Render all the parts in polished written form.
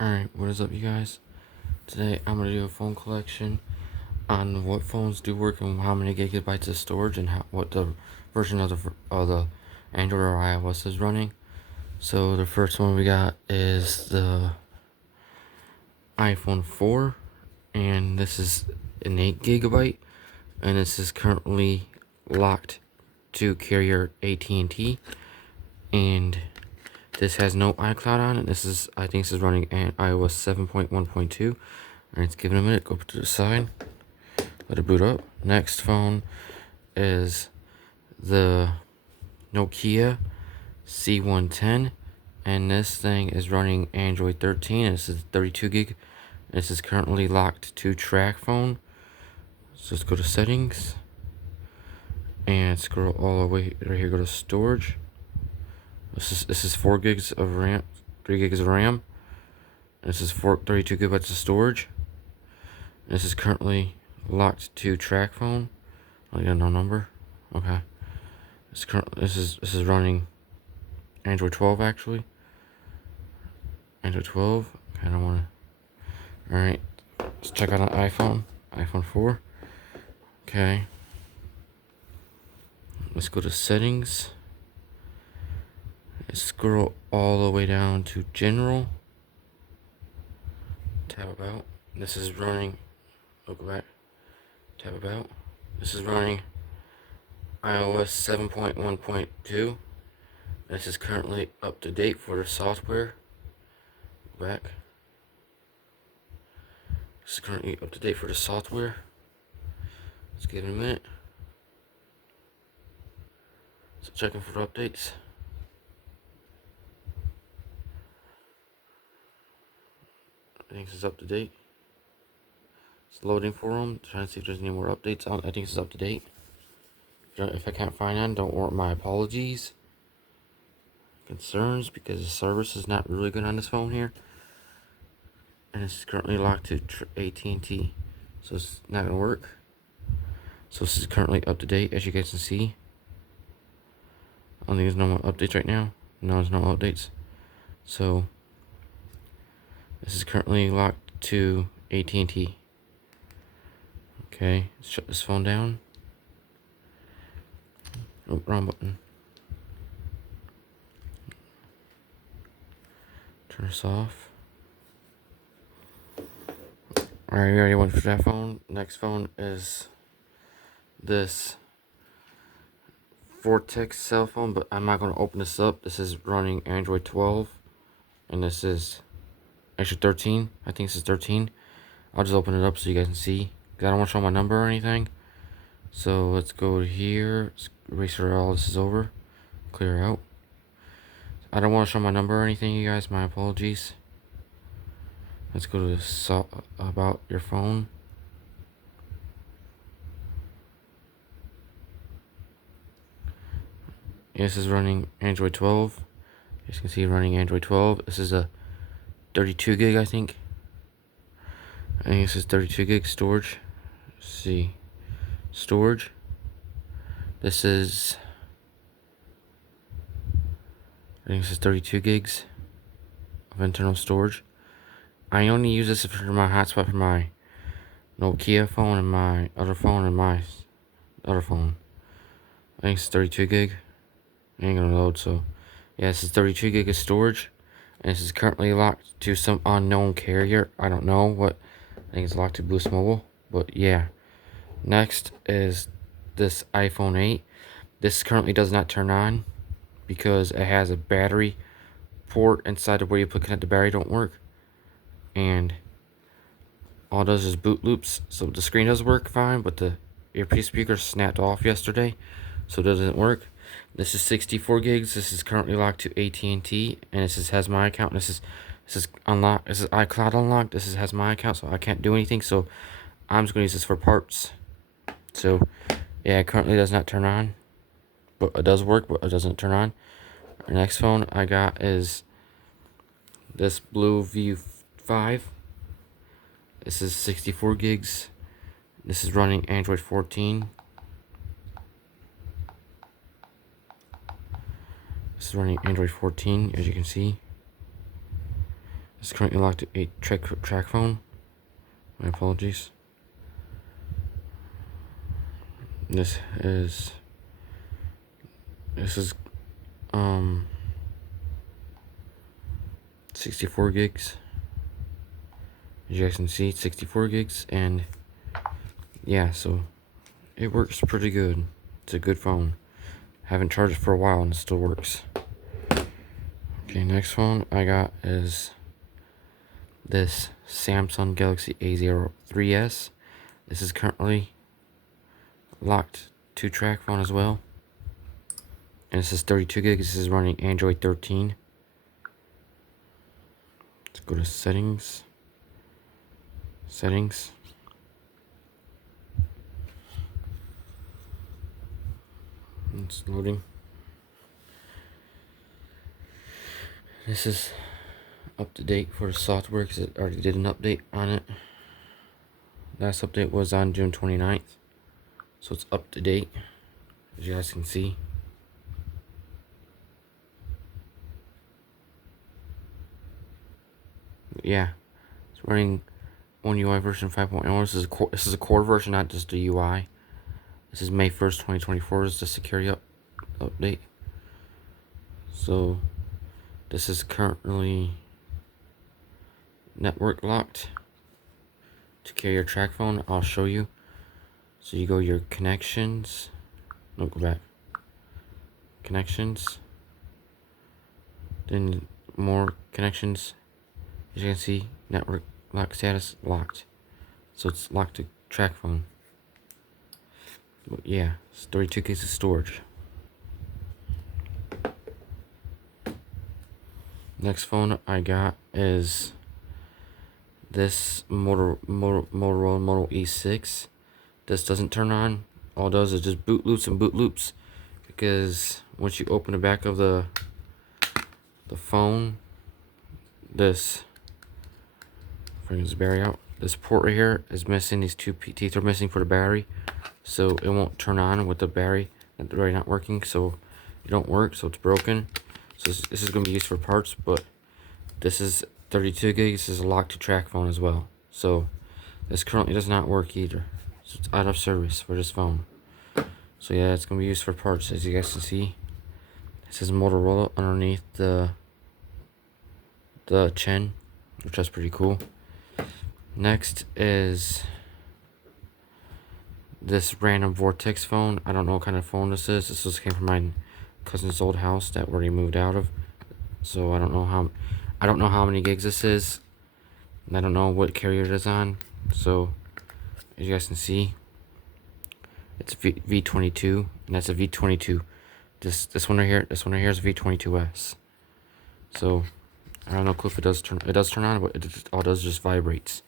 Alright, what is up, you guys? Today I'm gonna do a phone collection on what phones do work and how many gigabytes of storage and what the version of the Android or iOS is running. So the first one we got is the iPhone 4, and this is an 8 gigabyte, and this is currently locked to carrier AT&T, and this has no iCloud on it. I think this is running iOS 7.1.2. Alright, let's give it a minute. Go to the side. Let it boot up. Next phone is the Nokia C110. And this thing is running Android 13. This is 32 gig. This is currently locked to track phone. So let's go to settings. And scroll all the way right here. Go to storage. This is 4 gigs of RAM, 3 gigs of RAM. This is 32 gigabytes of storage. This is currently locked to track phone. I got no number. Okay. This is running Android 12 actually. Android 12. Okay, I don't want to. All right. Let's check out an iPhone. iPhone 4. Okay. Let's go to settings. Scroll all the way down to general. Tab about. This is running. Oh, go back. Tab about. This is running iOS 7.1.2. This is currently up to date for the software. Go back. This is currently up to date for the software. Let's give it a minute. So checking for the updates. I think this is up to date. It's loading for them. Trying to see if there's any more updates. I think this is up to date. If I can't find none, don't worry. My apologies. Concerns because the service is not really good on this phone here, and it's currently locked to AT&T, so it's not gonna work. So this is currently up to date, as you guys can see. I don't think there's no more updates right now. No, there's no updates. So this is currently locked to AT&T. Okay, let's shut this phone down. Oh, wrong button. Turn this off. Alright, we already went for that phone. Next phone is this Vortex cell phone, but I'm not going to open this up. This is running Android 12, and this is actually 13. I think this is 13. I'll just open it up so you guys can see. I don't want to show my number or anything. So let's go here. Let's erase all this is over. Clear out. I don't want to show my number or anything, you guys. My apologies. Let's go to about your phone. This is running Android 12. As you can see, running Android 12. This is a 32 gig, I think. I think this is 32 gig storage. Let's see. Storage. This is, I think this is 32 gigs of internal storage. I only use this for my hotspot for my Nokia phone and my other phone and my other phone. I think it's 32 gig. I ain't gonna load, so yeah, this is 32 gig of storage, and this is currently locked to some unknown carrier. I don't know what. I think it's locked to Boost Mobile, but yeah. Next is this iPhone 8. This currently does not turn on because it has a battery port inside of where you connect the battery don't work, and all it does is boot loops. So the screen does work fine, but the earpiece speaker snapped off yesterday, so it doesn't work. This is 64 gigs. This is currently locked to AT&T, and this has my account. This is unlocked. This is iCloud unlocked. This has my account, so I can't do anything. So I'm just gonna use this for parts. So yeah, it currently does not turn on, but it does work, but it doesn't turn on. Our next phone I got is this Blue View 5. This is 64 gigs. This is running Android 14. This is running Android 14, as you can see. It's currently locked to a track phone. My apologies. This is 64 gigs. As you guys can see, 64 gigs, and yeah, so it works pretty good. It's a good phone. Haven't charged it for a while and it still works. Okay, next phone I got is this Samsung Galaxy A03s. This is currently locked to track phone as well. And this is 32 gigs. This is running Android 13. Let's go to settings. Settings. It's loading. This is up to date for the software because it already did an update on it. Last update was on June 29th. So it's up to date, as you guys can see. Yeah, it's running One UI version 5.0. This is a core version, not just the UI. This is May 1st, 2024 is the security update. So this is currently network locked to carry your track phone. I'll show you. So you go your connections. No, go back. Connections. Then more connections. As you can see, network lock status locked. So it's locked to track phone. But yeah, it's 32 gigs of storage. Next phone I got is this Motorola Moto E6. This doesn't turn on. All it does is just boot loops and boot loops, because once you open the back of the phone, this bring this battery out. This port right here is missing. These two teeth are missing for the battery, so it won't turn on with the battery already not working. So it don't work. So it's broken. So this is going to be used for parts, but this is 32 gigs. This is a locked to track phone as well. So this currently does not work either. So it's out of service for this phone. So yeah, it's going to be used for parts, as you guys can see. It says Motorola underneath the chin, which is pretty cool. Next is this random Vortex phone. I don't know what kind of phone this is. This just came from my cousin's old house that where he moved out of. So I don't know how many gigs this is. And I don't know what carrier it is on. So as you guys can see, it's V22, and that's a V22. This one right here, is a V22s. So I don't know if it does turn on, but all it does is just vibrates.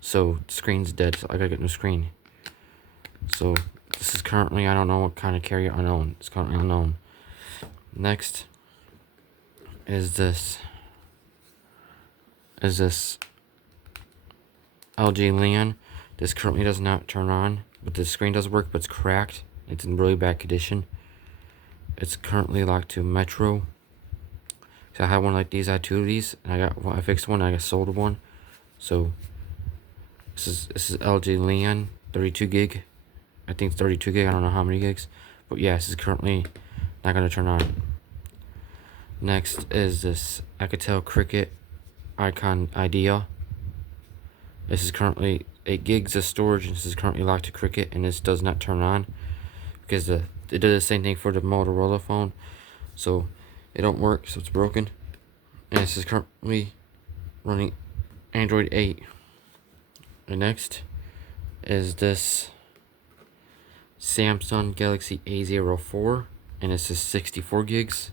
So the screen's dead, so I gotta get a new screen. So this is currently, I don't know what kind of carrier, unknown. It's currently unknown. Next is this LG Leon. This currently does not turn on, but the screen does work, but it's cracked. It's in really bad condition. It's currently locked to Metro. So I had one like these. I had two of these, and I fixed one. I sold one. So this is LG Leon, 32 gig. I think it's 32 gig. I don't know how many gigs, but yeah, this is currently not gonna turn on. Next is this Alcatel Cricket Icon Idea. This is currently 8 gigs of storage, and this is currently locked to Cricket, and this does not turn on because it did the same thing for the Motorola phone, so it don't work, so it's broken. And this is currently running Android 8. And next is this Samsung Galaxy A04, and this is 64 gigs.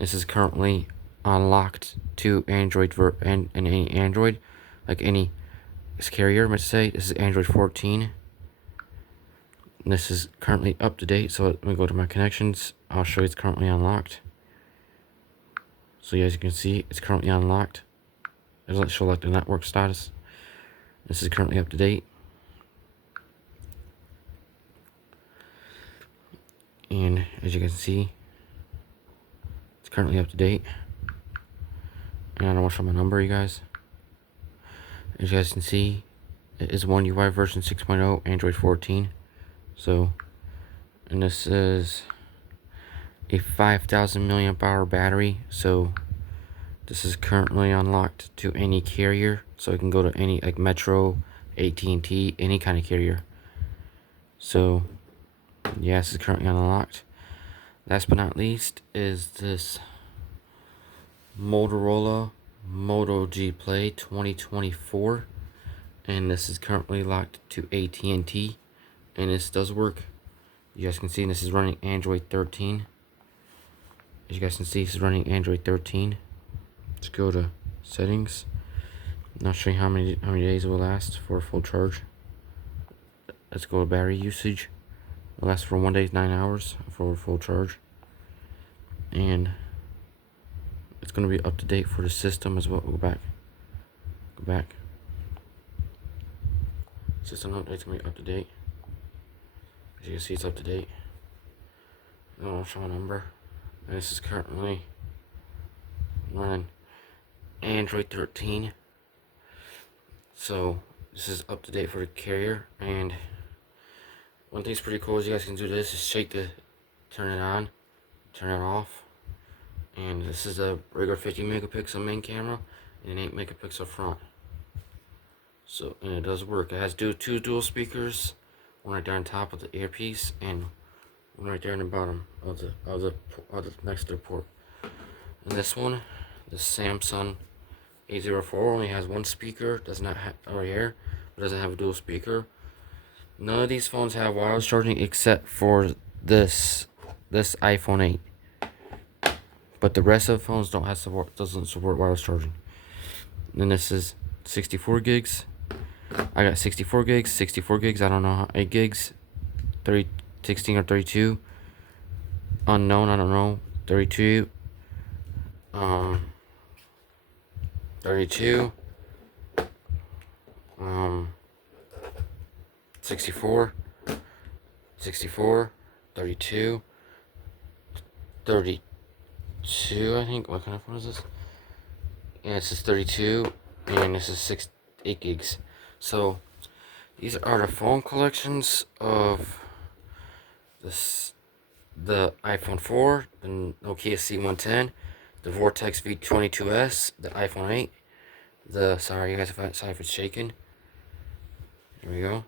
This is currently unlocked to Android and any Android, like any carrier, let's say. This is Android 14. And this is currently up to date. So let me go to my connections. I'll show you it's currently unlocked. So as you can see, it's currently unlocked. It doesn't show like the network status. This is currently up to date. And as you can see, it's currently up to date. And I don't want to show my number, you guys. As you guys can see, it is One UI version 6.0, Android 14. So, and this is a 5,000 milliamp hour battery. So, this is currently unlocked to any carrier. So, it can go to any, like Metro, AT&T, any kind of carrier. So, yeah, this is currently unlocked. Last but not least is this Motorola Moto G Play 2024, and this is currently locked to AT&T, and this does work. You guys can see this is running Android 13. As you guys can see, this is running Android 13. Let's go to settings. I'm not showing how many days it will last for a full charge. Let's go to battery usage. It lasts for 1 day, 9 hours for a full charge, and it's going to be up to date for the system as well. Go back. System update's going to be up to date. As you can see, it's up to date. I will show a number. And this is currently running Android 13. So this is up to date for the carrier. And one thing's pretty cool is you guys can do this: is shake to turn it on, turn it off. And this is a regular 50 megapixel main camera and an 8 megapixel front. So, and it does work. It has two dual speakers, one right there on top of the earpiece and one right there in the bottom of the next to the port. And this one, the Samsung A04, only has one speaker, does not have right here, but doesn't have a dual speaker. None of these phones have wireless charging except for this iPhone 8. But the rest of the phones doesn't support wireless charging. And this is 64 gigs. I got 64 gigs. I don't know how, 8 gigs, 16 or 32. Unknown, I don't know. 32. 32. 64. 32. 32, I think. What kind of phone is this? Yeah, this is 32, and this is 8 gigs. So these are the phone collections of the iPhone 4, the Nokia C110, the Vortex V22s, the iPhone 8, sorry guys if it's shaking. There we go.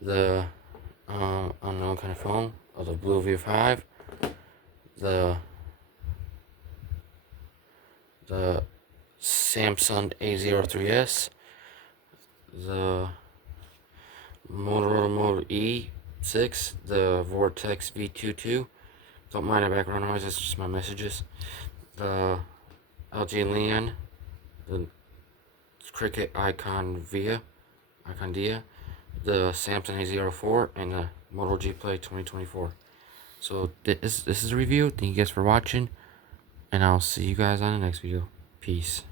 The unknown kind of phone of the Blue V5, the Samsung A03s, the Motorola Moto E6, the Vortex V22. Don't mind the background noise, it's just my messages. The LG Leon, the Cricket Icon Dia, the Samsung A04, and the Moto G Play 2024. So this is a review. Thank you guys for watching, and I'll see you guys on the next video. Peace.